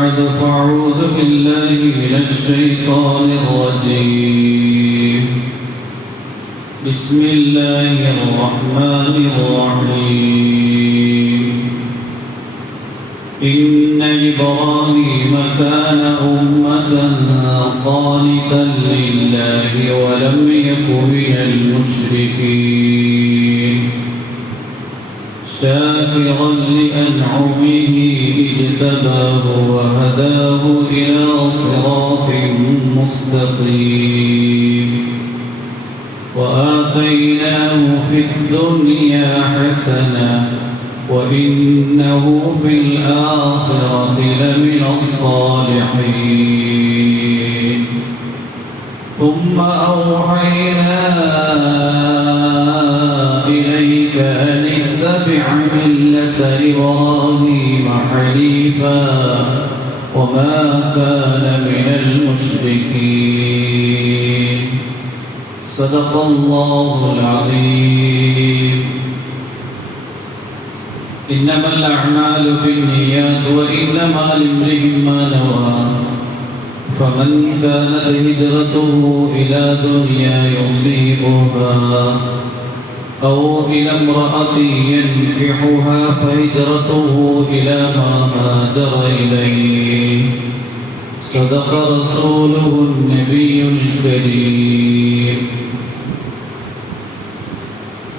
بعد فأعوذ بالله من الشيطان الرجيم. بسم الله الرحمن الرحيم. إن إبراهيم كان أمة قانتا لله ولم يك من المشركين. شاكرا لأنعمه وهداه إلى صراط مستقيم. وآتيناه في الدنيا حسنة وإنه في الآخرة لمن الصالحين. ثم أوحينا اتبع ملة إبراهيم حنيفا وما كان من المشركين. صدق الله العظيم. إنما الأعمال بالنيات وإنما لامرئ ما نوى. فمن كانت هجرته إلى دنيا يصيبها. أو إلى امرأة ينكحها فهجرته إلى ما هاجر إليه صدق رسوله النبي الكريم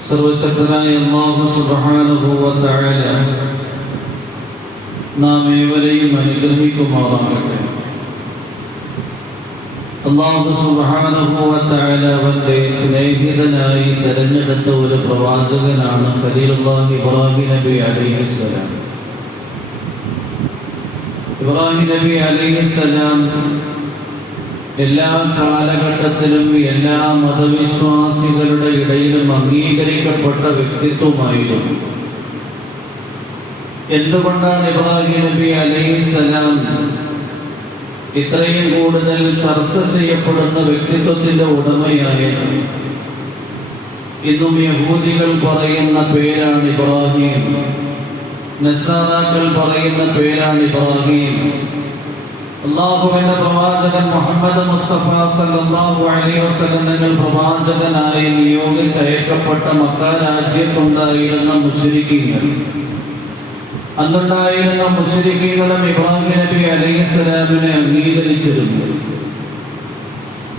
സർവശക്തനായ അള്ളാഹു സുബ്ഹാനഹുവതആല നാം ഏവരെയും അനുഗ്രഹിക്കുമാറാകട്ടെ അള്ളാഹു സുബ്ഹാനഹുവതആല അവന്റെ സ്നേഹിതനായി തെരഞ്ഞെടുത്ത ഒരു പ്രവാചകനാണ് ഖലീലുല്ലാഹി ഇബ്രാഹിം നബി അലൈഹിസ്സലാം ഇബ്രാഹിം നബി അലൈഹിസ്സലാം എല്ലാ കാലഘട്ടത്തിലും എല്ലാ മതവിശ്വാസികളുടെ ഇടയിലും അംഗീകരിക്കപ്പെട്ട വ്യക്തിത്വമായിരുന്നു. എന്തുകൊണ്ടാണ് ഇബ്രാഹിം നബി അലൈഹിസ്സലാം ഇത്രയും കൂടുതൽ ചർച്ച ചെയ്യപ്പെടുന്ന വ്യക്തിത്വത്തിന്റെ ഉടമയായ ഇന്നും യഹൂദികൾ പറയുന്ന പേരാണ് ഇബ്രാഹിം. നസാറാക്കൾ പറയുന്ന പേരാണ് ഇബ്രാഹിം. അള്ളാഹുവിന്റെ പ്രവാചകൻ മുഹമ്മദ് മുസ്തഫ സല്ലല്ലാഹു അലൈഹി വസല്ലം തങ്ങൾ പ്രവാചകനായി നിയോഗിച്ചയക്കപ്പെട്ട മക്ക രാജ്യത്തുണ്ടായിരുന്ന മുശ്രിക്കീങ്ങൾ അന്നുണ്ടായിരുന്ന മുശ്രിക്കീങ്ങളും ഇബ്രാഹിം നബി അലൈഹിസ്സലാമിനെ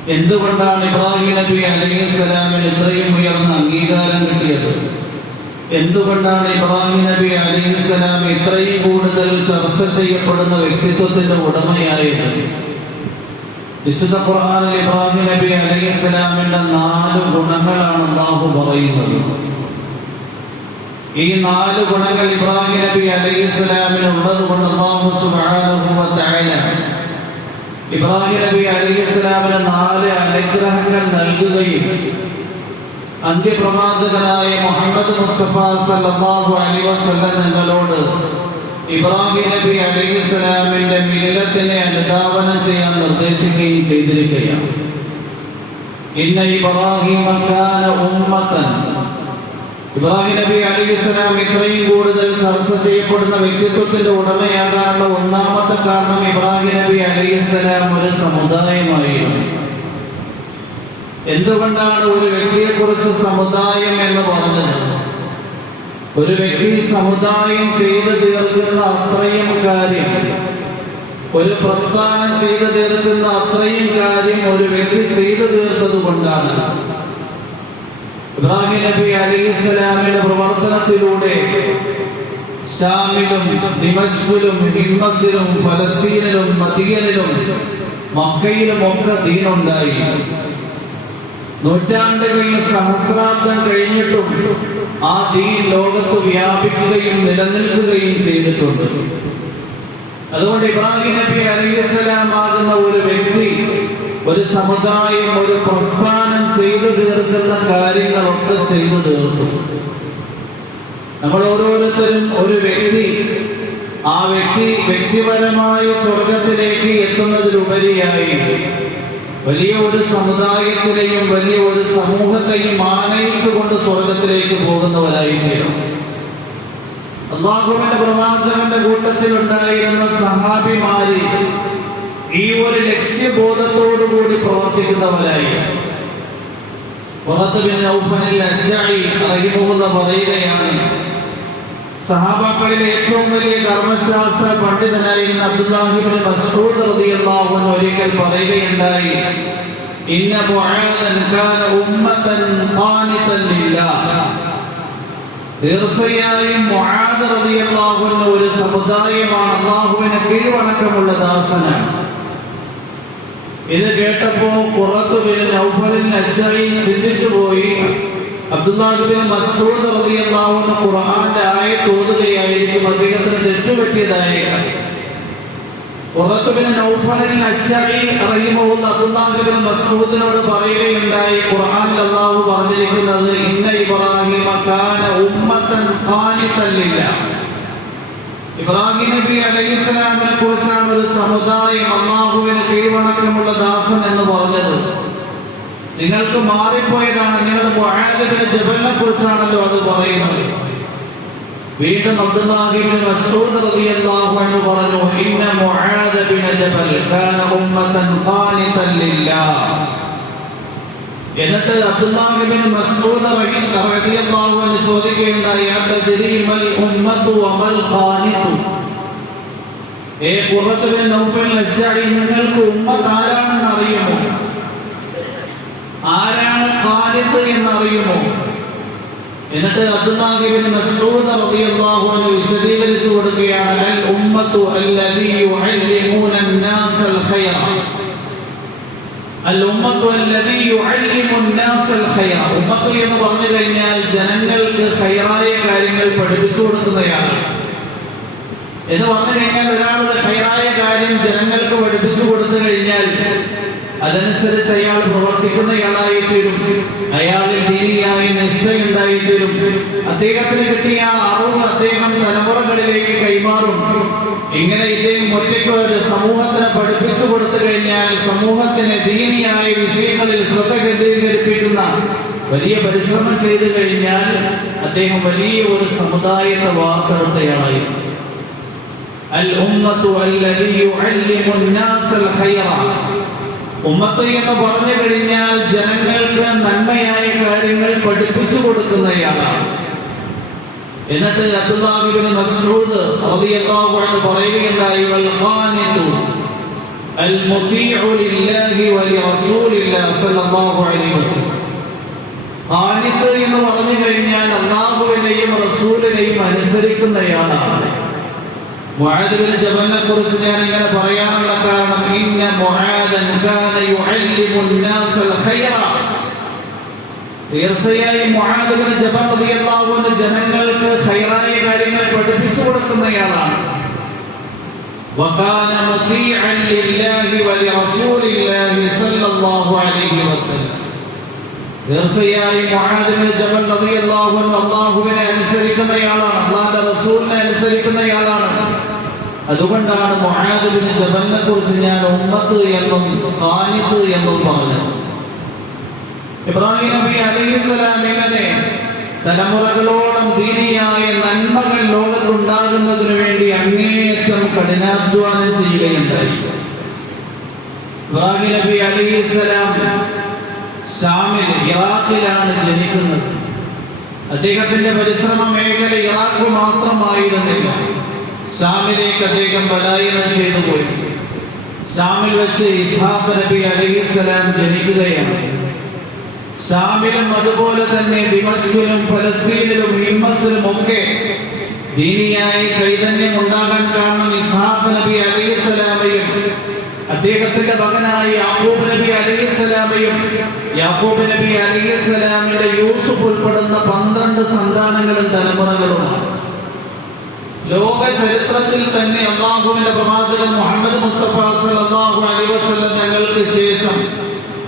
എന്തുകൊണ്ടാണ് ഇബ്രാഹിം നബി അലൈഹിസ്സലാമിന് ഇത്രയും ഉയർന്ന അംഗീകാരം കിട്ടിയത്? എന്തുകൊണ്ടാണ് ഇബ്രാഹിം നബി അലൈഹിസ്സലാം ഇത്രയും കൂടുതൽ ചർച്ച ചെയ്യപ്പെടുന്ന വ്യക്തിത്വത്തിന്റെ ഉടമയായത്? വിശുദ്ധ ഖുർആനിൽ ഇബ്രാഹിം നബി അലൈഹിസ്സലാമിന്റെ നാല് ഗുണങ്ങളാണ് അള്ളാഹു പറയുന്നത്. ഈ നാല് ഗുണങ്ങൾ ഇബ്രാഹിം നബി അലൈഹിസ്സലാമിന് ഉള്ളത് കൊണ്ട് അള്ളാഹു തആല ഇബ്രാഹിം നബി അലിസ്ലാമിന് നാല് അനുഗ്രഹങ്ങൾ നൽകുകയും അന്ത്യപ്രവാചകനായ മുഹമ്മദ് മുസ്തഫ സല്ലല്ലാഹു അലൈഹി വസല്ലം ഇബ്രാഹിം നബി അലൈഹിസ്സലാമിന്റെ മിലത്തിനെ അനുധാവനം ചെയ്യാൻ നിർദ്ദേശിക്കുകയും ചെയ്തിരിക്കുകയാണ്. ഇന്ന ഇബ്രാഹിം ഉമ്മത്തൻ ഇബ്രാഹിം നബി അലൈഹിസ്സലാം ഇത്രയും കൂടുതൽ ചർച്ച ചെയ്യപ്പെടുന്ന വ്യക്തിത്വത്തിന്റെ ഉടമയാകാനുള്ള ഒന്നാമത്തെ കാരണം ഇബ്രാഹിം നബി അലൈഹിസ്സലാം ഒരു സമുദായമായിരുന്നു. എന്തുകൊണ്ടാണ് ഒരു വ്യക്തിയെ കുറിച്ച് സമുദായം എന്ന് പറഞ്ഞത്? ഒരു വ്യക്തി സമുദായം ചെയ്തു തീർക്കുന്ന അത്രയും കാര്യം ഒരു പ്രസ്ഥാനം ചെയ്തു തീർക്കുന്ന അത്രയും കാര്യം ഒരു വ്യക്തി ചെയ്തു തീർത്തത് കൊണ്ടാണ്. ഇബ്രാഹിം നബി അലൈഹിസ്സലാമിന്റെ പ്രവർത്തനത്തിലൂടെ ഷാമിലും ദിമഷ്കിലും ഹിമ്മസിലും ഫലസ്തീനിലും മദിയനിലും മക്കയിലും ഒക്കെ ദീനുണ്ടായി. നൂറ്റാണ്ടുകളിൽ സഹസ്രാബ്ദം കഴിഞ്ഞിട്ടും ആ ദീൻ ലോകത്ത് വ്യാപിക്കുകയും നിലനിൽക്കുകയും ചെയ്തിട്ടുണ്ട്. അതുകൊണ്ട് ഇബ്രാഹിം നബി അലൈഹിസ്സലാം ആകുന്ന ഒരു വ്യക്തി ഒരു സമുദായം ഒരു പ്രസ്ഥാനം ചെയ്തു തീർക്കുന്ന കാര്യങ്ങളൊക്കെ ചെയ്തു തീർത്തു നമ്മൾ ഓരോരുത്തരും ഒരു വ്യക്തി. ആ വ്യക്തി വ്യക്തിപരമായി സ്വർഗത്തിലേക്ക് എത്തുന്നതിലുപരിയായി വലിയ ഒരു സമുദായത്തിലെയും വലിയ ഒരു സമൂഹത്തെയും ആനയിച്ചുകൊണ്ട് സ്വർഗത്തിലേക്ക് പോകുന്നവരായിരിക്കും. അള്ളാഹുവിന്റെ പ്രവാചകന്റെ കൂട്ടത്തിൽ ഉണ്ടായിരുന്ന സഹാബിമാരി ഈ ഒരു ലക്ഷ്യബോധത്തോടു കൂടി പ്രവർത്തിക്കുന്നവരായി പുറത്ത് പിന്നെ ഔഫനിൽ അസ്ജഈ റഹിമഹുള്ള പറയുകയാണ് സഹാബാക്കളിൽ ഏറ്റവും വലിയ കർമ്മശാസ്ത്ര പണ്ഡിതനായിരുന്ന അബ്ദുല്ലാഹിബിൻ മസ്ഊദ് റളിയല്ലാഹു അൻഹു ഒരിക്കൽ പറയുകയുണ്ടായി ഇന്ന മുആദൻ കാന ഉമ്മതൻ ഖാനിതൻ ലില്ലാഹ് തീർച്ചയായും മുആദ് റളിയല്ലാഹു അൻഹു ഒരു സമുദായമാണ്. അല്ലാഹുവിന് കീഴ്വണക്കമുള്ള ദാസനാണ്. ഇത് കേട്ടപ്പോ പുറത്തു പിന്നെ നൗഫലിൻ ചിന്തിച്ചു പോയി. അബ്ദുല്ലാഹിബിൻ മസ്ഊദ് റളിയല്ലാഹു അൻഹു ഖുർആന്റെ ആയത്ത് ഓതുകയായിരിക്കും. അദ്ദേഹത്തിന് പിന്നെ നൗഫലിൻ മസ്ഊദിനോട് പറയുകയുണ്ടായി. ഖുർആനിൽ അല്ലാഹു പറഞ്ഞിരിക്കുന്നത് ഇന്ന ഇബ്രാഹിമ കാന ഉമ്മത്തൻ ഖാനിതൻ ഇബ്രാഹിം നബി അലൈഹിസ്സലാമിനെ കുറിച്ചാണ് ഒരു സമുദായം അള്ളാഹുവിന് കീഴ്വണക്കമുള്ള ദാസൻ എന്ന് പറഞ്ഞത്. നിങ്ങൾക്ക് മാറിപ്പോയതാണ്. നിങ്ങളുടെ മുആദിബിന് ജബലിനെ കുറിച്ചാണല്ലോ അത് പറയുന്നത്. വീണ്ടും അബ്ദുല്ലാഹിബിൻ മസ്ഊദ് റളിയല്ലാഹു അൻഹു പറഞ്ഞു ഇന്ന മുആദ ജബൽ കാന ഉമ്മതൻ ഖാനിതൻ ലില്ലാഹ്. എന്നിട്ട് അബ്ദുല്ലാഹിബിൻ മസ്ഊദ് റളിയല്ലാഹു അൻഹു ചോദിക്കുകയുണ്ടായി അത്തദ്രി മൽ ഉമ്മത്തു വമൽ ഖാനിതു ഏ ഖുറത്ത് ബിൻ നൗഫൽ അസ്ജഈ നിങ്ങൾക്ക് ഉമ്മത്ത് ആരാണെന്ന് അറിയുമോ? ആരാണ് ഖാലിദ് എന്ന് അറിയുമോ എന്നിട്ട് അബ്ദുല്ലാഹിബിൻ മസ്ഊദ് റളിയല്ലാഹു അൻഹു വിശദീകരിച്ചു കൊടുക്കുകയാണ് അൽ ഉമ്മത്തു അല്ലദീ യുഅല്ലിമൂന എന്ന് പറഞ്ഞു കഴിഞ്ഞാൽ ജനങ്ങൾക്ക് ഖൈറായ കാര്യങ്ങൾ പഠിപ്പിച്ചു കൊടുക്കുന്നയാൾ എന്ന് പറഞ്ഞു കഴിഞ്ഞാൽ ഒരാളുടെ ഖൈറായ കാര്യം ജനങ്ങൾക്ക് പഠിപ്പിച്ചു കൊടുത്തു കഴിഞ്ഞാൽ അതനുസരിച്ച് അയാൾ പ്രവർത്തിക്കുന്നയാളായി തീരും അയാളിൽ ദീനിയായി നിഷ്ഠയുണ്ടായി തീരും അദ്ദേഹത്തിന് കിട്ടിയ അറിവ് അദ്ദേഹം തലമുറകളിലേക്ക് കൈമാറും. ഇങ്ങനെ ഇദ്ദേഹം ഒറ്റയ്ക്ക് ഒരു സമൂഹത്തിന് പഠിപ്പിച്ചു കൊടുത്തു കഴിഞ്ഞാൽ സമൂഹത്തിന് ദീനിയായ വിഷയങ്ങളിൽ ശ്രദ്ധ കേന്ദ്രീകരിപ്പിക്കുന്ന വലിയ പരിശ്രമം ചെയ്തു കഴിഞ്ഞാൽ അദ്ദേഹം വലിയ ഒരു സമുദായത്തെ വാർത്തെടുത്തയാളായി. ഉമ്മത്ത് എന്ന് പറഞ്ഞു കഴിഞ്ഞാൽ ജനങ്ങൾക്ക് നന്മയായ കാര്യങ്ങൾ പഠിപ്പിച്ചു കൊടുക്കുന്നയാളാണ്. എന്നിട്ട് അബ്ദുല്ലാഹിബ്നു മസ്ഊദ് റളിയല്ലാഹു അൻഹു പറയുകയുണ്ടായി വൽ ഖാനിതു അൽ മുതീഉ ലില്ലാഹി വ റസൂലില്ലാഹി സ്വല്ലല്ലാഹു അലൈഹി വസല്ലം. ഖാനിത് എന്ന് പറഞ്ഞു കഴിഞ്ഞാൽ അല്ലാഹുവിനെയും റസൂലിനെയും അനുസരിക്കുന്നയാളാണ്. മുആദ് ബിൻ ജബലിനെ കുറിച്ച് ഞാൻ ഇങ്ങനെ പറയാനുള്ള കാരണം ഇന്ന മുആദൻ കാന യുഅല്ലിമു ഖൈറ. തീർച്ചയായും മുആദ് ബിൻ ജബൽ റളിയല്ലാഹു അൻഹു ജനങ്ങൾക്ക് ഖൈറായ കാര്യങ്ങൾ പഠിപ്പിച്ചു കൊടുക്കുന്നയാളാണ് وكان مطيعا لله ولرسول الله صلى الله عليه وسلم തീർച്ചയായും മുആദ് ബിൻ ജബൽ റളിയല്ലാഹു അൻഹു അല്ലാഹുവിനെ അനുസരിക്കുന്നയാളാണ് അല്ലാഹുവിന്റെ റസൂലിനെ അനുസരിക്കുന്നയാളാണ് അതുകൊണ്ടാണ് മുആദ് ബിൻ ജബലിനെ കുറിച്ച് ഞാൻ ഉമ്മത്ത് എന്നും ഖാനിത്ത് എന്നും പറഞ്ഞത് ഇബ്രാഹിം നബി അലൈഹിസ്സലാം ഇങ്ങനെ തലമുറകളോളം ദീനിയായ നന്മകൾ ലോകത്തുണ്ടാകുന്നതിനു വേണ്ടി അങ്ങേയറ്റം കഠിനാധ്വാനം ചെയ്യുകയുണ്ടായി. ഇബ്രാഹിം നബി അലൈഹിസ്സലാം ഷാമിൽ ഇറാഖിലാണ് ജനിക്കുന്നത്. അദ്ദേഹത്തിന്റെ പരിശ്രമ മേഖല ഇറാഖ് മാത്രമായിരുന്നില്ല. ഷാമിലേക്ക് അദ്ദേഹം പലായനം ചെയ്തു പോയി. ഷാമിൽ വെച്ച് ഇസ്ഹാഖ് നബി അലൈഹിസ്സലാം ജനിക്കുകയാണ്. ഷാമിലും അതുപോലെ തന്നെ ദിമസ്കിലും ഫലസ്തീനിലും ഹിമ്മസിലും ഒക്കെ ദീനിയായ ചൈതന്യം ഉണ്ടാകാൻ കാരണം ഇസ്ഹാഖ് നബി അലൈഹിസ്സലാമയും അദ്ദേഹത്തിന്റെ മകനായ യാക്കൂബ് നബി അലൈഹിസ്സലാമയും യാക്കൂബ് നബി അലൈഹിസ്സലാമിന്റെ യൂസുഫ് ഉൾപ്പെടുന്ന പന്ത്രണ്ട് സന്താനങ്ങളും തലമുറകളുമാണ്. ലോക ചരിത്രത്തിൽ തന്നെ അള്ളാഹുവിന്റെ പ്രവാചകൻ മുഹമ്മദ് മുസ്തഫ സല്ലല്ലാഹു അലൈഹി വസല്ലം തങ്ങൾക്ക് ശേഷം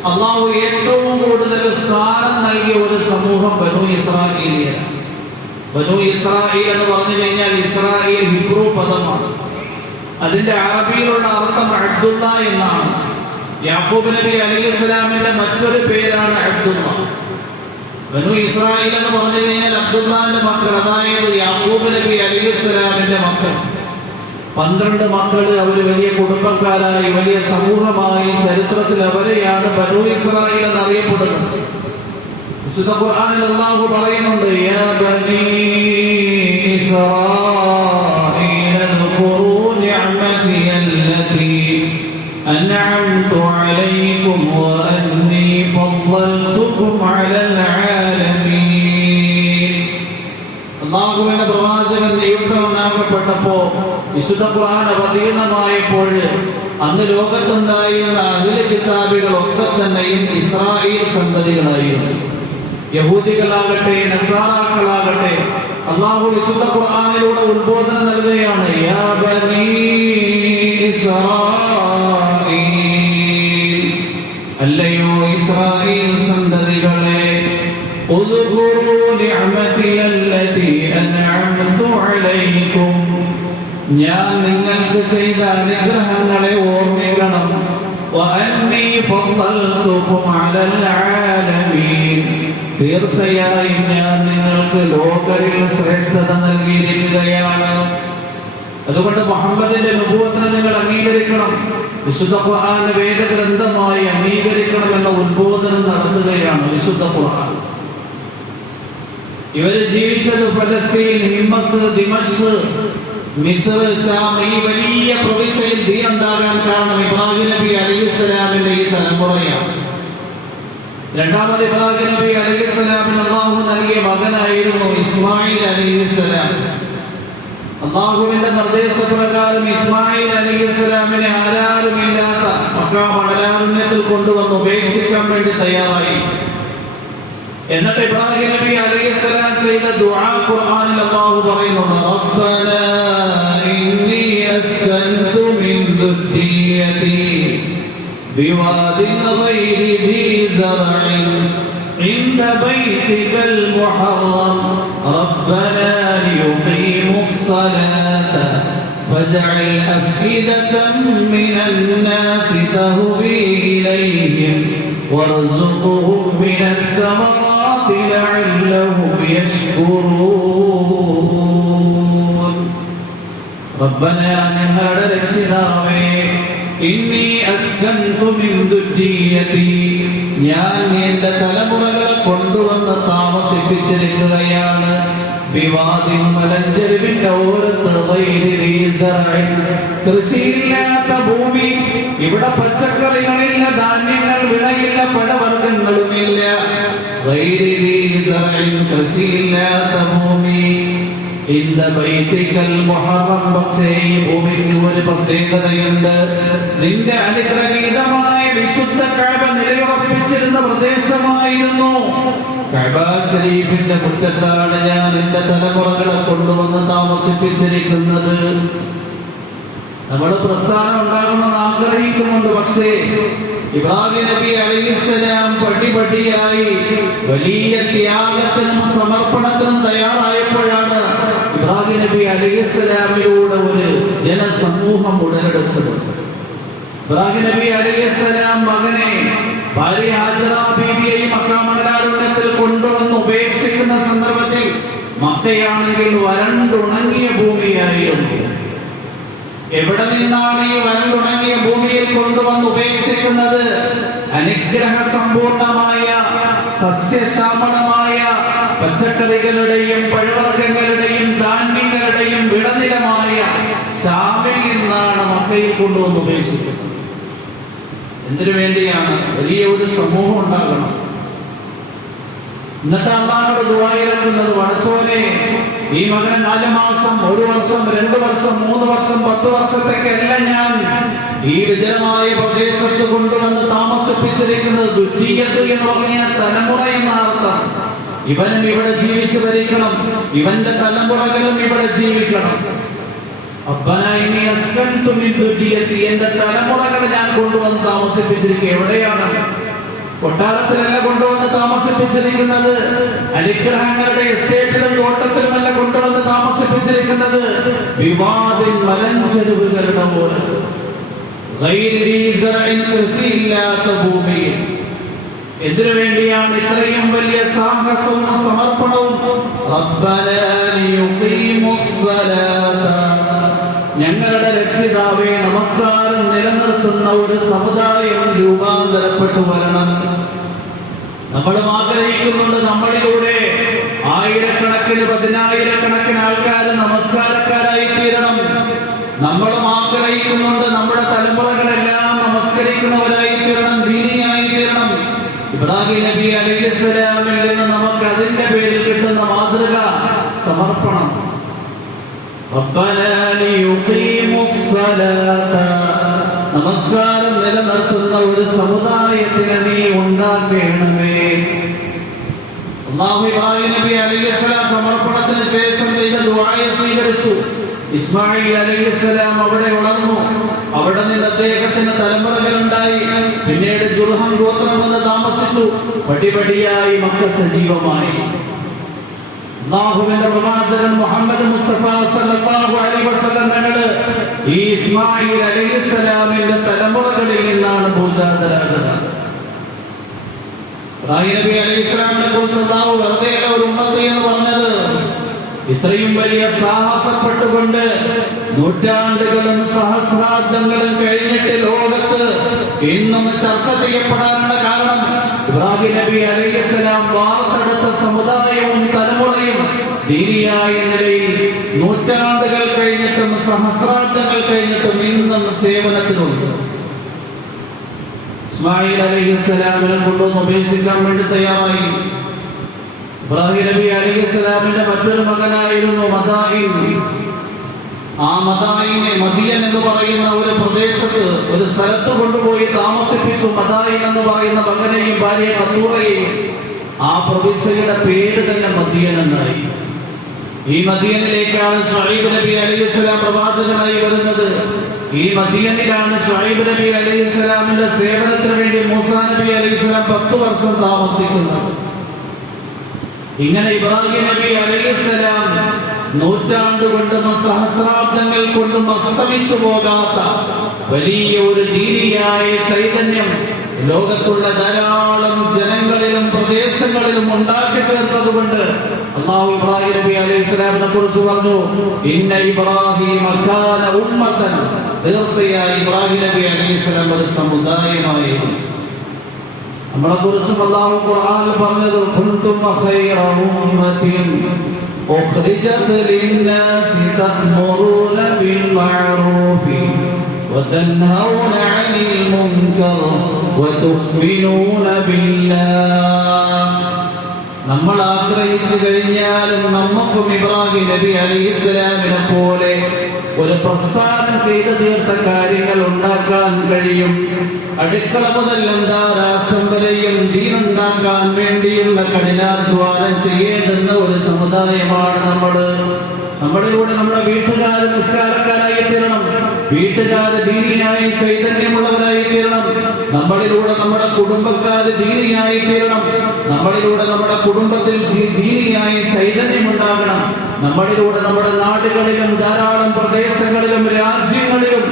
അള്ളാഹു ഏറ്റവും കൂടുതൽ സ്ഥാനം നൽകിയ ഒരു സമൂഹം ബനു ഇസ്രായേലിയാണ് ബനു ഇസ്രായേൽ എന്ന് പറഞ്ഞു കഴിഞ്ഞാൽ ഇസ്രായേൽ ഹിബ്രു പദമാണ്. അതിന്റെ അറബിയിലുള്ള അർത്ഥം അബ്ദുള്ള എന്നാണ്. യാക്കൂബ് നബി അലി ഇസ്ലാമിന്റെ മറ്റൊരു പേരാണ് അബ്ദുള്ള. ബനു ഇസ്രായേൽ എന്ന് പറഞ്ഞു കഴിഞ്ഞാൽ അബ്ദുല്ലാന്റെ മക്കൾ അതായത് യാക്കൂബ് നബി അലി ഇസ്ലാമിന്റെ മക്കൾ. പന്ത്രണ്ട് മക്കള് അവര് വലിയ കുടുംബക്കാരായി വലിയ സമൂഹമായി ചരിത്രത്തിൽ അവരെയാണ് ബനു ഇസ്രായേൽ എന്നറിയപ്പെടുന്നത് വിശുദ്ധ ഖുർആനിൽ അല്ലാഹു പറയുന്നുണ്ട് യാ ബനീ ഇസ്രായീല اذكروا نعمتي التي أنعمت عليكم وأني فضلتكم على العالمين അള്ളാഹുവിന്റെ പ്രവാചകൻ നിയുക്തമാക്കപ്പെട്ടപ്പോ വിശുദ്ധ ഖുർആൻ അവതീർണമായപ്പോൾ അന്ന് ലോകത്തുണ്ടായിരുന്ന അഖില കിതാബികളൊക്കെ തന്നെയും ഇസ്രായേൽ സന്തതികളായിരുന്നു. യഹൂദികളാകട്ടെ നസാറാക്കളാകട്ടെ അള്ളാഹു വിശുദ്ധ ഖുർആാനിലൂടെ ഉത്ബോധനം നൽകുകയാണ് ഞാൻ നിങ്ങൾക്ക് ചെയ്ത അനുഗ്രഹങ്ങളെ ഓർമ്മിക്കണം. തീർച്ചയായും ഞാൻ നിങ്ങൾക്ക് ലോകരിൽ ശ്രേഷ്ഠത നൽകിയിരിക്കുകയാണ്. അതുകൊണ്ട് മുഹമ്മദിന്റെ അനുഭവത്തിന് നിങ്ങൾ അംഗീകരിക്കണം. വിശുദ്ധ ഖുർആൻ വേദഗ്രന്ഥമായി അംഗീകരിക്കണം എന്ന ഉദ്ബോധനം നടത്തുകയാണ് വിശുദ്ധ ഖുർആൻ. ഇവർ ജീവിച്ചത് ഫലസ്തീൻ ഹിമസ് ദിമസ് മിസ്ർ ഷാം ഈ വലിയ പ്രവിശ്യയിൽ ദീൻ ഉണ്ടാകാൻ കാരണം ഇബ്രാഹിം നബി അലിസ്ലാമിന്റെ ഈ തലമുറയാണ്. രണ്ടാമത് ഇബ്രാഹിം നബി അലിസ്ലാമിന് അള്ളാഹു നൽകിയ മകനായിരുന്നു ഇസ്മായിൽ അലിസ്ലാം അള്ളാഹുവിന്റെ നിർദ്ദേശപ്രകാരം ഇസ്മായിൽ അലിസ്ലാമിനെ ആരാരുമില്ലാത്ത മക്ക മണലാരണ്യത്തിൽ കൊണ്ടുവന്ന് ഉപേക്ഷിക്കാൻ വേണ്ടി തയ്യാറായി. എന്നിട്ട് ഇബ്രാഹിം നബി അലൈഹിസ്സലാം ചെയ്ത ദുആ ഖുർആനിൽ അല്ലാഹു പറയുന്നുണ്ട് റബ്ബനാ ذريتي بواد غير ذي زرع عند بيتك المحرم. ربنا ليقيم الصلاة فاجعل أفئدة من الناس تهوي إليهم وارزقهم من الثمرات لعلهم يشكرون. ربنا ഞങ്ങളുടെ രക്ഷിതാവേ ഇന്നി അസ്കന്തു മിൻ ദുര്രിയതി ഞാൻ എന്റെ തലമുറകളെ കൊണ്ടുവന്ന് താമസിപ്പിച്ചിരിക്കുകയാണ് വിവാദിൻ മലഞ്ചെരുവിന്റെ ഓരത്ത് ഗൈരി ദീ സറഇൻ. കൃഷിയില്ലാത്ത ഭൂമി ഇവിടെ പച്ചക്കറികളില്ല ധാന്യങ്ങൾ വിളയില്ല പഴവർഗ്ഗങ്ങളുമില്ല ഗൈരി ദീ സറഇൻ. കൃഷിയില്ലാത്ത പക്ഷേ ഈ ഭൂമിക്ക് ഒരു പ്രത്യേകതയുണ്ട്. നിന്റെ അനുഗ്രഹീതമായ വിശുദ്ധ കഅബ നിലയുറപ്പിച്ചിരുന്ന പ്രദേശമായിരുന്നു. ശരീഫിന്റെ മുറ്റത്താണ് ഞാൻ എന്റെ തലമുറകളെ കൊണ്ടുവന്ന് താമസിപ്പിച്ചിരിക്കുന്നത്. നമ്മൾ പ്രസ്ഥാനം ഉണ്ടാകണമെന്ന് ആഗ്രഹിക്കുന്നുണ്ട് പക്ഷേ ഇബ്രാഹിം നബി അലൈഹിസ്സലാം പടിപടിയായി വലിയ ത്യാഗത്തിനും സമർപ്പണത്തിനും തയ്യാറായപ്പോഴാണ് ഇബ്രാഹിം നബി അലൈഹിസ്സലാമിലൂടെ ഒരു ജനസമൂഹം ഉടലെടുത്തത്. ഇബ്രാഹിം നബി അലൈഹിസ്സലാം മകനെ ഭാര്യ ഹാജറ ബീവിയെയും മക്കാമണലാരുണ്യത്തിൽ കൊണ്ടുവന്ന് ഉപേക്ഷിക്കുന്ന സന്ദർഭത്തിൽ മക്കയാണെങ്കിൽ വരണ്ടുണങ്ങിയ ഭൂമിയായിരുന്നു. എവിടെ നിന്നാണ് ഈ വരണ്ടുണങ്ങിയ ഭൂമിയിൽ കൊണ്ടുവന്ന് ഉപേക്ഷിക്കുന്നത് അനുഗ്രഹ സമ്പൂർണമായ സസ്യശാമണമായ പച്ചക്കറികളുടെയും പഴവർഗങ്ങളുടെയും ധാന്യങ്ങളുടെയും വിളനിലമായ ഷാമിൽ നിന്നാണ് മക്കയിൽ കൊണ്ടുവന്ന് ഉപേക്ഷിക്കുന്നത്. എന്തിനു വേണ്ടിയാണ് വലിയ ഒരു സമൂഹം ഉണ്ടാകണം? എന്നിട്ട് അള്ളാഹുടെ ദുബായിലെത്തുന്നത് വടച്ചോനെ ഈ മകൻ നാല് മാസം ഒരു വർഷം രണ്ടു വർഷം മൂന്ന് വർഷം പത്ത് വർഷത്തേക്കല്ല ഞാൻ ഈ വിജയമായ പ്രദേശത്ത് കൊണ്ടുവന്ന് താമസിപ്പിച്ചിരിക്കുന്നത് ദുഃഖിക്കത്ത് എന്ന് പറഞ്ഞ തലമുറ എന്ന അർത്ഥം. ഇവനും ഇവിടെ ജീവിച്ചു ഭരിക്കണം ഇവന്റെ തലമുറകളും ഇവിടെ ജീവിക്കണം. എന്റെ തലമുറകളെ ഞാൻ കൊണ്ടുവന്ന് താമസിപ്പിച്ചിരിക്കുക. എവിടെയാണ്? കൊട്ടാരത്തിലല്ല കൊണ്ടുവന്ന് താമസിപ്പിച്ചിരിക്കുന്നത്. അനുഗ്രഹങ്ങളുടെ എസ്റ്റേറ്റിലും തോട്ടത്തിലുമല്ല കൊണ്ടുവന്ന് താമസിപ്പിച്ചിരിക്കുന്നത്. വിവാദിൽ മലഞ്ചെരുവുകളുടെ പോലെ. കൃഷിയില്ലാത്ത ഭൂമിയിൽ. എന്തിനു വേണ്ടിയാണ് ഇത്രയും വലിയ സാഹസവും സമർപ്പണവും. ഞങ്ങളുടെ രക്ഷിതാവെ നമസ്കാരം നിലനിർത്തുന്ന ഒരു സമുദായം രൂപാന്തരപ്പെട്ടു വരണം. നമ്മൾ ആഗ്രഹിക്കുന്നുണ്ട് നമ്മളിലൂടെ ആയിരക്കണക്കിന് പതിനായിരക്കണക്കിന് ആൾക്കാർ നമസ്കാരക്കാരായി തീരണം. നമ്മളും ആഗ്രഹിക്കുന്നുണ്ട് നമ്മുടെ തലമുറകളെല്ലാം നമസ്കരിക്കുന്നവരായി തീരണം ദീനിയായി തീരണം. ഇബ്രാഹിം നബി അലൈഹിസ്സലാമിൽ നിന്ന് നമുക്ക് അതിന്റെ പേരിൽ കിട്ടുന്ന മാതൃക സമർപ്പണം. ربنا ليقيموا الصلاة നമസ്കാരം നിലനിർത്തുന്ന ഒരു സമുദായത്തിനെ നീ ഉണ്ടാക്കേണമേ അല്ലാഹു ഇബ്രാഹിം നബി അലൈഹിസ്സലാം സമർപ്പണത്തിന് ശേഷം ചെയ്ത ദുആയെ സ്വീകരിച്ചു ഇസ്മായിൽ അലൈഹിസ്സലാം അവിടെ വളർന്നു അവിടെ നിന്ന് അദ്ദേഹത്തിന് തലമുറകളുണ്ടായി പിന്നീട് ജുർഹം ഗോത്രം വന്ന് താമസിച്ചു പടിപടിയായി മക്ക സജീവമായി അള്ളാഹുവിന്റെ പ്രവാചകൻ മുഹമ്മദ് മുസ്തഫ സല്ലല്ലാഹു അലൈഹി വസല്ലം തങ്ങൾ ഈ ഇസ്മായിൽ അലൈഹിസ്സലാമിന്റെ തലമുറകളിൽ നിന്നാണ് പൂജാതരാകുന്നത്. ഇബ്രാഹിം നബി അലൈഹിസ്സലാമിനെ കുറിച്ച് അള്ളാഹു വെറുതെ ഒരു ഉമ്മത്ത് എന്ന് പറഞ്ഞത്. ഇത്രയും വലിയ സാഹസപ്പെട്ടുകൊണ്ട് നൂറ്റാണ്ടുകളും സഹസ്രാബ്ദങ്ങളും കഴിഞ്ഞിട്ട് ലോകത്ത് ഇന്നും ചർച്ച ചെയ്യപ്പെടാനുള്ള കാരണം ഇബ്രാഹിം നബി അലൈഹിസ്സലാം വാർത്തെടുത്ത സമുദായവും തലമുറയും ദീനിയായ നിലയിൽ നൂറ്റാണ്ടുകൾ കഴിഞ്ഞിട്ടും സഹസ്രാബ്ദങ്ങൾ കഴിഞ്ഞിട്ടും ഇന്നും സേവനത്തിനുണ്ട് ഇസ്മായിൽ അലൈഹിസ്സലാമിനെ കൊണ്ടൊന്ന് ഉപേക്ഷിക്കാൻ വേണ്ടി തയ്യാറായി. ഇബ്രാഹിം നബി അലൈഹിസ്സലാമിന്റെ മറ്റൊരു മകനായിരുന്നു മദായിൻ ആ മദായിനെ മദിയൻ എന്ന് പറയുന്ന ഒരു പ്രദേശത്ത് ഒരു സ്ഥലത്ത് കൊണ്ടുപോയി താമസിപ്പിച്ചു. മദായിൻ എന്ന് പറയുന്ന മകനെയും ഭാര്യ കത്തൂറയെയും ആ പ്രവിശ്യയുടെ പേര് തന്നെ മദിയൻ എന്നായി. ഈ മദിയനിലേക്കാണ് ഷഹീബ് നബി അലൈഹിസ്സലാം പ്രവാചകനായി വരുന്നത്. ഈ മദിയനിലാണ് ഷഹീബ് നബി അലൈഹിസ്സലാമിന്റെ സേവനത്തിന് വേണ്ടി മൂസാ നബി അലൈഹിസ്സലാം പത്ത് വർഷം താമസിക്കുന്നത്. ഇങ്ങനെ ഇബ്രാഹിം നബി അലൈഹിസ്സലാം നൂറ്റാണ്ട് കൊണ്ടും സഹസ്രാബ്ദങ്ങൾ കൊണ്ടും അസ്തമിച്ചു പോകാത്ത വലിയ ഒരു ദീനിയായ ചൈതന്യം ലോകത്തുള്ള ധാരാളം ജനങ്ങളിലും പ്രദേശങ്ങളിലും ഉണ്ടാക്കി തീർത്തത് കൊണ്ട് ഇബ്രാഹിം നബി പറഞ്ഞു ഇന്ന ഇബ്രാഹിം ഇബ്രാഹിം നബി ഒരു നമ്മളെ കുന്തും ഖൈറ ഉമ്മത്തിൻ ഉഖ്രിജത് ലിന്നാസി തഅ്മുറൂന ബിൽ മഅറൂഫി وتنهون عن المنكر وتؤمنون بالله നമ്മൾ ആഗ്രഹിച്ചു കഴിഞ്ഞാലും നമുക്കും ഇബ്രാഹിം നബി അലൈഹി ഇസ്ലാമിനെ പോലെ ഒരു പ്രസ്ഥാനം ചെയ്തു തീർത്ത കാര്യങ്ങൾ ഉണ്ടാക്കാൻ കഴിയും. അടുക്കള മുതൽ അന്താരാഷ്ട്രം വരെയും ദീനുണ്ടാക്കാൻ വേണ്ടിയുള്ള കഠിനാധ്വാനം ചെയ്യേണ്ടുന്ന ഒരു സമുദായമാണ് നമ്മൾ കൂടെ നമ്മുടെ വീട്ടുകാർ നിസ്കാരക്കാരായി തീരണം. വീട്ടുകാർ ദീനിയായി ചൈതന്യമുള്ളവരായി തീരണം. നമ്മളിലൂടെ നമ്മുടെ കുടുംബക്കാർ ദീനിയായി തീരണം. നമ്മളിലൂടെ നമ്മുടെ കുടുംബത്തിൽ ദീനിയായി ചൈതന്യമുണ്ടാകണം. നമ്മളിലൂടെ നമ്മുടെ നാടുകളിലും ധാരാളം പ്രദേശങ്ങളിലും രാജ്യങ്ങളിലും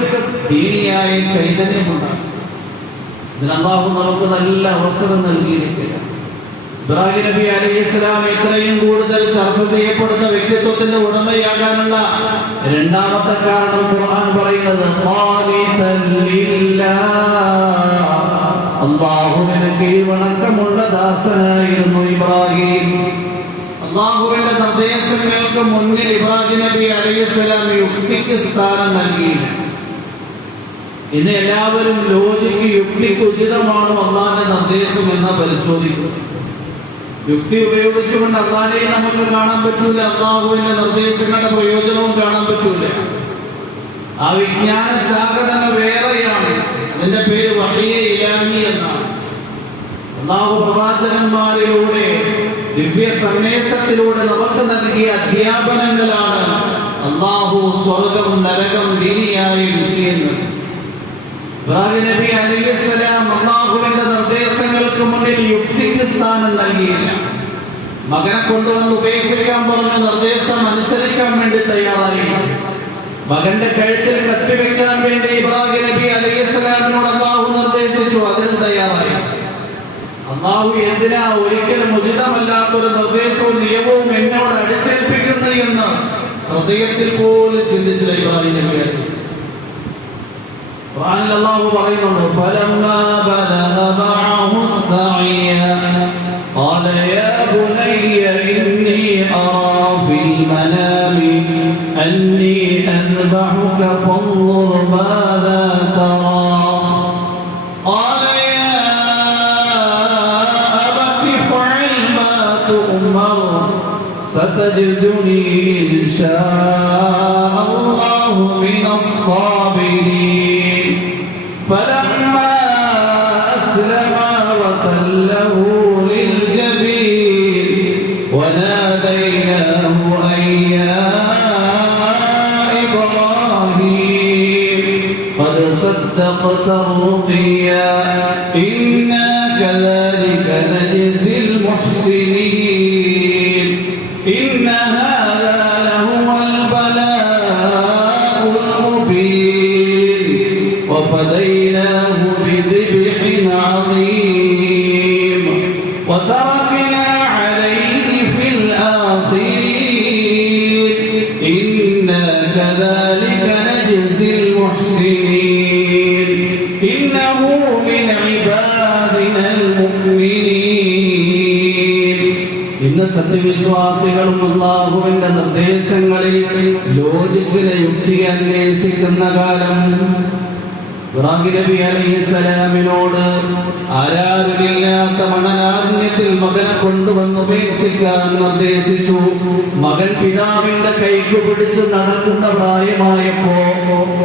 ദീനിയായി ചൈതന്യമുണ്ടാകും. ഇതിന് നമുക്ക് നല്ല അവസരം നൽകിയിരിക്കുക ഇബ്രാഹിം നബി അലൈഹി ഇസ്ലാം ഇത്രയും കൂടുതൽ ചർച്ച ചെയ്യപ്പെടുന്ന വ്യക്തിത്വത്തിന്റെ ഉടമയാകാനുള്ള രണ്ടാമത്തെ കാരണം ഖുർആൻ പറയുന്നത്. അള്ളാഹുവിന് കീഴ്വണക്കമുള്ള ദാസനായിരുന്നു ഇബ്രാഹിം. അള്ളാഹുവിന്റെ നിർദ്ദേശങ്ങൾക്ക് മുന്നിൽ ഇബ്രാഹിം നബി അലൈഹിസ്സലാം യുക്തിക്ക് സ്ഥാനം നൽകിയില്ല. ഇന്ന് എല്ലാവരും ലോജിക്ക് യുക്തിക്ക് ഉചിതമാണോ അള്ളാഹിന്റെ നിർദ്ദേശം എന്ന് പരിശോധിക്കും. യുക്തി ഉപയോഗിച്ചുകൊണ്ട് അള്ളാഹിനെ നമുക്ക് കാണാൻ പറ്റൂല അള്ളാഹുവിന്റെ നിർദ്ദേശങ്ങളുടെ പ്രയോജനവും കാണാൻ പറ്റൂല. ആ വിജ്ഞാന ശാഖ തന്നെ വേറെയാണ്. അതിന്റെ പേര് വഹിയ ഇലാമി എന്നാണ്. അള്ളാഹു പ്രവാചകന്മാരിലൂടെ ദിവ്യ സന്ദേശത്തിലൂടെ നമുക്ക് നൽകിയ അധ്യാപനങ്ങളാണ് അള്ളാഹു സ്വർഗം നരകം ദിനിയായ ഇബ്രാഹിം നബി അള്ളാഹുവിന്റെ നിർദ്ദേശങ്ങൾക്ക് മുന്നിൽ യുക്തിക്ക് സ്ഥാനം നൽകിയില്ല. മകനെ കൊണ്ടുവന്ന് ഉപേക്ഷിക്കാൻ പറഞ്ഞ നിർദ്ദേശം അനുസരിക്കാൻ വേണ്ടി തയ്യാറായി മകന്റെ കഴുത്തിൽ കത്തിവെക്കാൻ വേണ്ടി ഇബ്രാഹിം നബി അലൈഹിസ്സലാമിനോട് അള്ളാഹു നിർദ്ദേശിച്ചു അതിന് തയ്യാറായി അള്ളാഹു എന്തിനാ ഒരിക്കലും ഉചിതമല്ലാത്തൊരു നിർദ്ദേശവും നിയമവും എന്നോട് അടിച്ചേൽപ്പിക്കുന്നു എന്ന് ഹൃദയത്തിൽ പോലും ചിന്തിച്ചില്ല ഇബ്രാഹിം നബി അലൈഹി സ്വലാം. ഖുർആനിൽ അള്ളാഹു പറയുന്നുണ്ട് فلما بلغ معه السعي قال يا بني إني أرى في المنام أني أذبحك فانظر ماذا ستجدني إن شاء الله من الصابرين. സത്യവിശ്വാസികളും അള്ളാഹുവിന്റെ നിർദ്ദേശങ്ങളിൽ ലോജിക്കിലെ യുക്തി അന്വേഷിക്കുന്ന കാലം. നബി അലൈഹിസലാമിനോട് ആരാധനയില്ലാത്ത മണലാരണ്യത്തിൽ മകനെ കൊണ്ടുവന്ന് ഉപേക്ഷിക്കാൻ നിർദ്ദേശിച്ചു. മകൻ പിതാവിന്റെ കൈക്ക് പിടിച്ച് നടക്കുന്ന പ്രായമായപ്പോ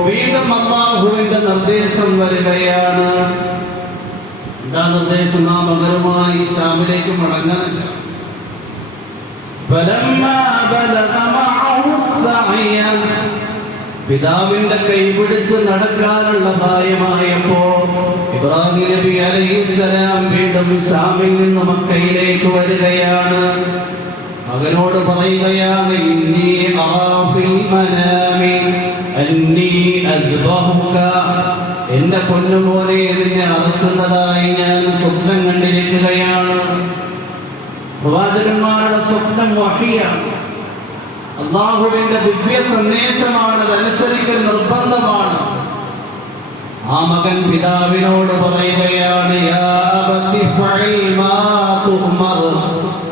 വീണ്ടും അള്ളാഹുവിന്റെ നിർദ്ദേശം വരികയാണ്. എന്താ നിർദ്ദേശം? നാം മകനുമായി ഷാമിലേക്ക് മടങ്ങാനില്ല. فلما بلغ معه السعي പിതാവിന്റെ കൈപിടിച്ച് നടക്കാനുള്ള പ്രായമായപ്പോ ഇബ്രാഹിം നബി അലൈഹിസ്സലാം വീണ്ടും ഷാമിൽ നിന്ന് മക്കയിലേക്ക് വരികയാണ് മകനോട് പറയുകയാണ് ഇന്നി അറാഫിൽ മനാമി അന്നി അദ്ബഹുക എന്റെ പൊന്നുമോനെ നിന്നെ അറുക്കുന്നതായി ഞാൻ സ്വപ്നം കണ്ടിരിക്കുകയാണ് പ്രവാചകന്മാരുടെ സ്വപ്നം വഹിയാണ്. അള്ളാഹുവിന്റെ ദിവ്യ സന്ദേശമാണ് അതനുസരിക്കൽ നിർബന്ധമാണ്. ആ മകൻ പിതാവിനോട് പറയുകയാണ്.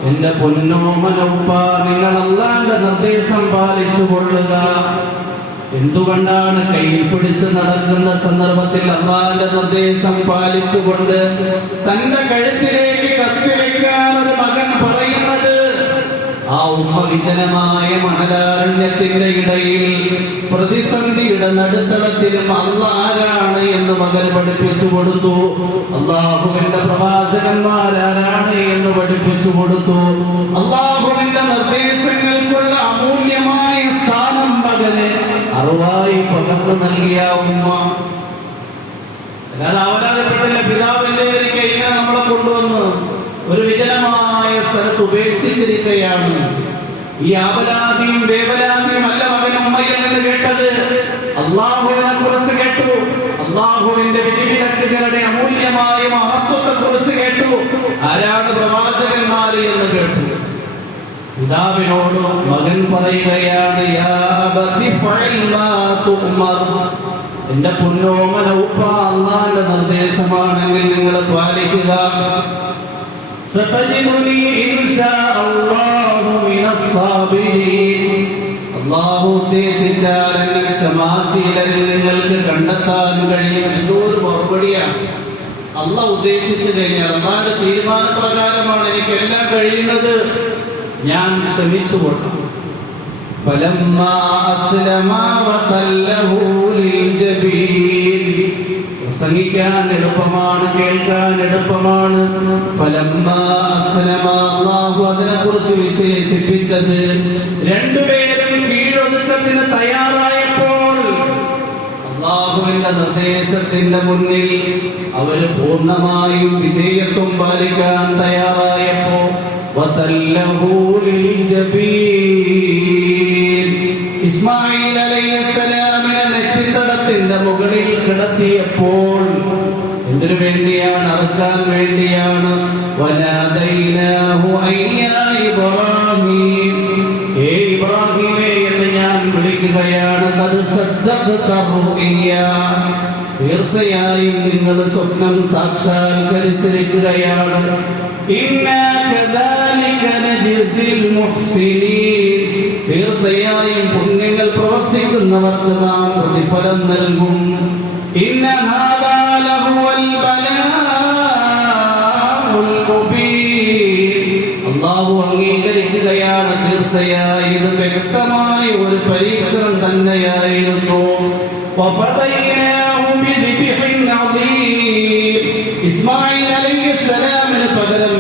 എന്റെ പൊന്നോമനൊപ്പ നിങ്ങൾ അള്ളാന്റെ നിർദ്ദേശം പാലിച്ചു കൊള്ളുക എന്തുകൊണ്ടാണ് കയ്യിൽ പിടിച്ച് നടക്കുന്ന സന്ദർഭത്തിൽ അള്ളാന്റെ നിർദ്ദേശം പാലിച്ചുകൊണ്ട് തന്റെ കഴുത്തിലേക്ക് കത്തിവെക്കാൻ ഒരു മകൻ പറയുന്നത്? ആ ഉമ്മവിജനമായ മണലാരണ്യത്തിന്റെ ഇടയിൽ പ്രതിസന്ധിയുടെ നടുത്തളത്തിലും അല്ല ആരാണ് എന്ന് മകൻ പഠിപ്പിച്ചു കൊടുത്തു. അള്ളാഹുവിന്റെ പ്രവാചകന്മാരാരാണ് എന്ന് പഠിപ്പിച്ചു കൊടുത്തു. അള്ളാഹുവിന്റെ നിർദ്ദേശങ്ങൾക്കുള്ള സ്ഥാനം മകന് അറിവായി പകർന്നു നൽകിയ ഉമ്മ. അല്ലാതെ പിതാവ് എന്തെങ്കിലും നമ്മളെ കൊണ്ടുവന്ന് ഒരു വിജനമായ സ്ഥലത്ത് ഉപേക്ഷിച്ചിരിക്കുകയാണ് ഈ ആവലാതിയും വേവലാതിയും അല്ല മകൻ ഉമ്മയിൽ നിന്ന് കേട്ടത് അള്ളാഹുവിനെ കുറിച്ച് കേട്ടു. അള്ളാഹുവിന്റെ വിധിവിലക്കുകളുടെ അമൂല്യമായ മഹത്വത്തെ കുറിച്ച് കേട്ടു. ആരാണ് പ്രവാചകന്മാര് എന്ന് കേട്ടു. പിതാവിനോട് മകൻ പറയുകയാണ്. എന്റെ പുന്നോമന ഉപ്പ അള്ളാന്റെ നിർദ്ദേശമാണെങ്കിൽ നിങ്ങൾ പാലിക്കുക. നിങ്ങൾക്ക് കണ്ടെത്താൻ കഴിയും. എന്തോ ഒരു മറുപടിയാണ്. അള്ള ഉദ്ദേശിച്ചു കഴിഞ്ഞാൽ അള്ളാന്റെ തീരുമാനപ്രകാരമാണ് എനിക്ക് കഴിയുന്നത്. ഞാൻ ശ്രമിച്ചു കൊടുക്കും فلما أسلما وتله للجبين പ്രസംഗിക്കാൻ എളുപ്പമാണ് കേൾക്കാൻ എളുപ്പമാണ് ഫലമ്മ അസ്ലമ അല്ലാഹു അതിനെക്കുറിച്ച് വിശേഷിപ്പിച്ചത് രണ്ടുപേരും കീഴൊതുക്കത്തിന് തയ്യാറായപ്പോൾ അള്ളാഹുവിന്റെ നിർദ്ദേശത്തിന്റെ മുന്നിൽ അവര് പൂർണ്ണമായും വിധേയത്വം പാലിക്കാൻ തയ്യാറായപ്പോ വതല്ലഹു ലിൽജബീൻ. ഇസ്മായിൽ അലൈഹിസ്സലാമിനെ നെറ്റിത്തടത്തിന്റെ മുകളിൽ കിടത്തിയപ്പോൾ എന്തിനു വേണ്ടിയാണ് അറുക്കാൻ വേണ്ടിയാണ് وناديناه أن يا إبراهيم ഏ ഇബ്രാഹിമേ എന്ന് ഞാൻ വിളിക്കുകയാണ് അത് സദ്ദഖ്ത റുഇയ തീർച്ചയായും നിങ്ങൾ സ്വപ്നം സാക്ഷാത്കരിച്ചിരിക്കുകയാണ് ഇന്നാ കദാലിക നജ്സിൽ മുഹ്സിനീൻ തീർച്ചയായും പുണ്യങ്ങൾ പ്രവർത്തിക്കുന്നവർക്ക് നാം പ്രതിഫലം നൽകും. അള്ളാഹു അംഗീകരിക്കുകയാണ് തീർച്ചയായും. വ്യക്തമായ ഒരു പരീക്ഷണം തന്നെയായിരുന്നു. ഇസ്മായിൽ അലൈഹിസ്സലാമിന് പകരം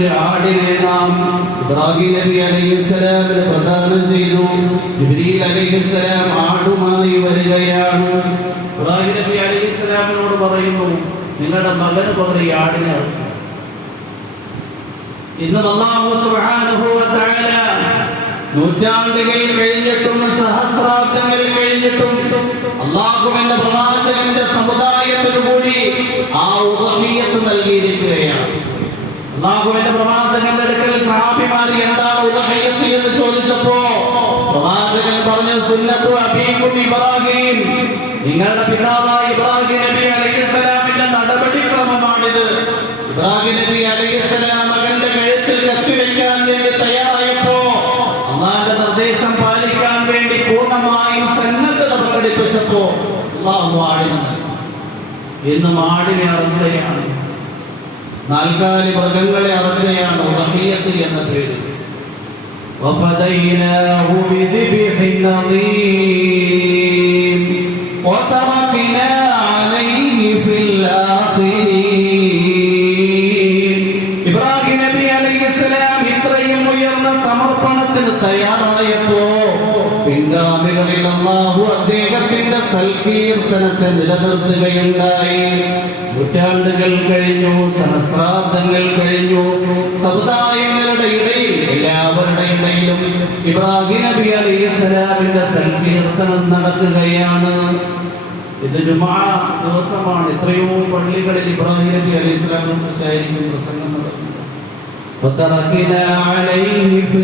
ഒരു ആടിനെ നാം ഇബ്രാഹിം നബി അലൈഹിസ്സലാമിന് പ്രദാനം ചെയ്തു. ജിബ്രീൽ അലൈഹിസ്സലാം ആടുമായി വരികയാണ്. ഇബ്രാഹിം നബി അലൈഹിസ്സലാമിനോട് പറയുന്നു നിങ്ങളുടെ മകന് പകരം ഈ ആടിനെ അറുക്കണം." ഇന്ന് അല്ലാഹു സുബ്ഹാനഹു വ തആല നൂറ്റാണ്ടുകൾ കഴിഞ്ഞിട്ടും സഹസ്രാബ്ദങ്ങൾ കഴിഞ്ഞിട്ടും അള്ളാഹുവിന്റെ പ്രവാചകന്റെ സമുദായത്തിനു കൂടി ആ ഉദഹിയത്ത് നൽകിയിരിക്കുകയാണ്. അള്ളാഹുവിന്റെ പ്രവാചകന്റെ അടുക്കൽ സഹാബിമാർ എന്താണ് ഉദഹിയത്ത് എന്ന് ചോദിച്ചപ്പോ പ്രവാചകൻ പറഞ്ഞു സുന്നത്തു അബീക്കും ഇബ്രാഹിം. നിങ്ങളുടെ പിതാവായ ഇബ്രാഹിം നബി അലൈഹിസ്സലാമിന്റെ നടപടിക്രമമാണിത്. ഇബ്രാഹിം നബി അലൈഹിസ്സലാം മകന്റെ കഴുത്തിൽ കത്തിവെക്കാൻ വേണ്ടി തയ്യാറായപ്പോ അള്ളാന്റെ നിർദ്ദേശം പാലിക്കാൻ വേണ്ടി പൂർണമായും സന്നദ്ധത പ്രകടിപ്പിച്ചപ്പോ അള്ളാഹു ആടിന് ഇന്ന് ആടിനെ അറുക്കുകയാണ് നാൽക്കാലി മൃഗങ്ങളെ അറുക്കുകയാണ് ഉദഹിയത്ത് എന്ന പേര് وفديناه بذبح عظيم وتركنا عليه في الآخرين ഇബ്രാഹിം നബി അലൈഹിസ്സലാം ഇത്രയും ഉയർന്ന സമർപ്പണത്തിന് തയ്യാറായപ്പോ പിൻഗാമികളിൽ അള്ളാഹു അദ്ദേഹത്തിന്റെ സൽകീർത്തനത്തെ നിലനിർത്തുകയുണ്ടായി നൂറ്റാണ്ടുകൾ കഴിഞ്ഞു സഹസ്രാബ്ദങ്ങൾ കഴിഞ്ഞു സമുദായങ്ങളുടെ ഇടയിൽ എല്ലാവരുടെ ഇടയിലും ഇബ്രാഹിം നബി അലൈഹിസ്സലാമിന്റെ സൽകീർത്തനം നടക്കുകയാണ് ഇത് ജുമാ ദിവസമാണ് എത്രയോ പള്ളികളിൽ ഇബ്രാഹിം നബി അലൈഹി സ്വലാമിനെ കുറിച്ചായിരിക്കും പ്രസംഗം നടക്കുന്നത് وتركنا عليه في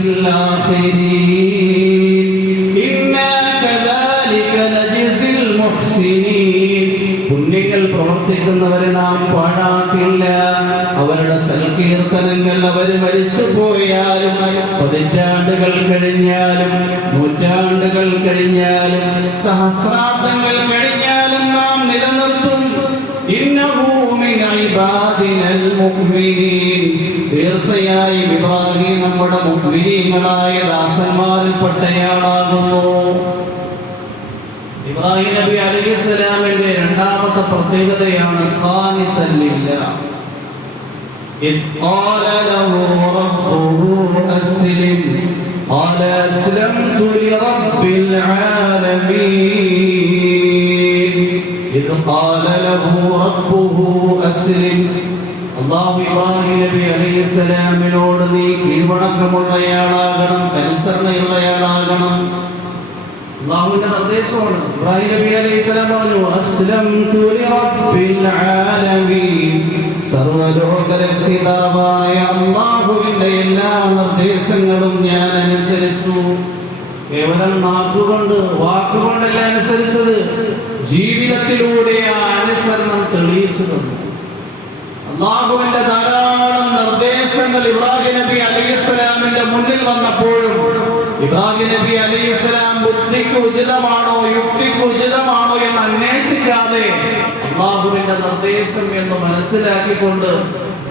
الآخرين إنا كذلك نجزي المحسنين പുണ്യങ്ങൾ പ്രവർത്തിക്കുന്നവരെ നാം പാഴാക്കില്ല. അവരുടെ സൽകീർത്തനങ്ങൾ അവർ മരിച്ചു പോയാലും പതിറ്റാണ്ടുകൾ കഴിഞ്ഞാലും നൂറ്റാണ്ടുകൾ കഴിഞ്ഞാലും സഹസ്രാബ്ദങ്ങൾ കഴിഞ്ഞാലും നാം നിലനിർത്തും. തീർച്ചയായും ഇബ്രാഹിം നമ്മുടെ മുഖ്മിനീങ്ങളായ ദാസന്മാരിൽപ്പെട്ടയാളാകുന്നു ഇബ്രാഹിം നബി അലൈഹിസ്സലാമിന്റെ രണ്ടാമത്തെ പ്രത്യേകതയാണ് ഖാനിതൻ ലില്ലാഹ് إذ قال له ربه أسلم قال أسلمت لرب العالمين إذ قال له ربه أسلم അള്ളാഹു ഇബ്രാഹിം നബി അലൈഹി സ്വലാമിനോട് നീ കീഴ്വണക്കമുള്ളയാളാകണം അനുസരണയുള്ളയാളാകണം അള്ളാഹുവിന്റെ നിർദ്ദേശമാണ്. ഇബ്രാഹിം നബി അലൈഹി സ്വലാം പറഞ്ഞു അസ്ലംതു ലിറബ്ബിൽ ആലമീൻ. സർവലോക രക്ഷിതാവായ അള്ളാഹുവിന്റെ എല്ലാ നിർദ്ദേശങ്ങളും ഞാൻ അനുസരിച്ചു. കേവലം നാക്കുകൊണ്ട് വാക്കുകൊണ്ടല്ല അനുസരിച്ചത്. ജീവിതത്തിലൂടെ ആ അനുസരണം തെളിയിച്ചത്. അള്ളാഹുവിന്റെ ധാരാളം നിർദ്ദേശങ്ങൾ ഇബ്രാഹിം നബി അലൈഹിസ്സലാമിന്റെ മുന്നിൽ വന്നപ്പോഴും ഇബ്രാഹിം നബി അലൈഹിസ്സലാം ബുദ്ധിക്ക് ഉചിതമാണോ യുക്തിക്ക് ഉചിതമാണോ എന്ന് അന്വേഷിക്കാതെ അള്ളാഹുവിന്റെ നിർദ്ദേശം എന്ന് മനസ്സിലാക്കിക്കൊണ്ട്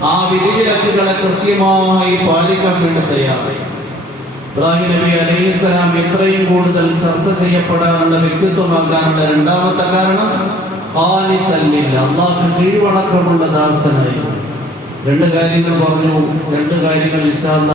ആ വിധിവിലക്കുകളെ കൃത്യമായി പാലിക്കാൻ വേണ്ടി തയ്യാറായി. ഇബ്രാഹിം നബി അലൈഹിസ്സലാം ഇത്രയും കൂടുതൽ ചർച്ച ചെയ്യപ്പെടാനുള്ള വ്യക്തിത്വമാക്കാനുള്ള രണ്ടാമത്തെ കാരണം ഖാലിത്തല്ലില്ല അള്ളാഹു കീഴ്വണക്കമുള്ള ദാസനായി. രണ്ട് കാര്യങ്ങൾ പറഞ്ഞു രണ്ട് കാര്യങ്ങൾ അല്ലാഹ്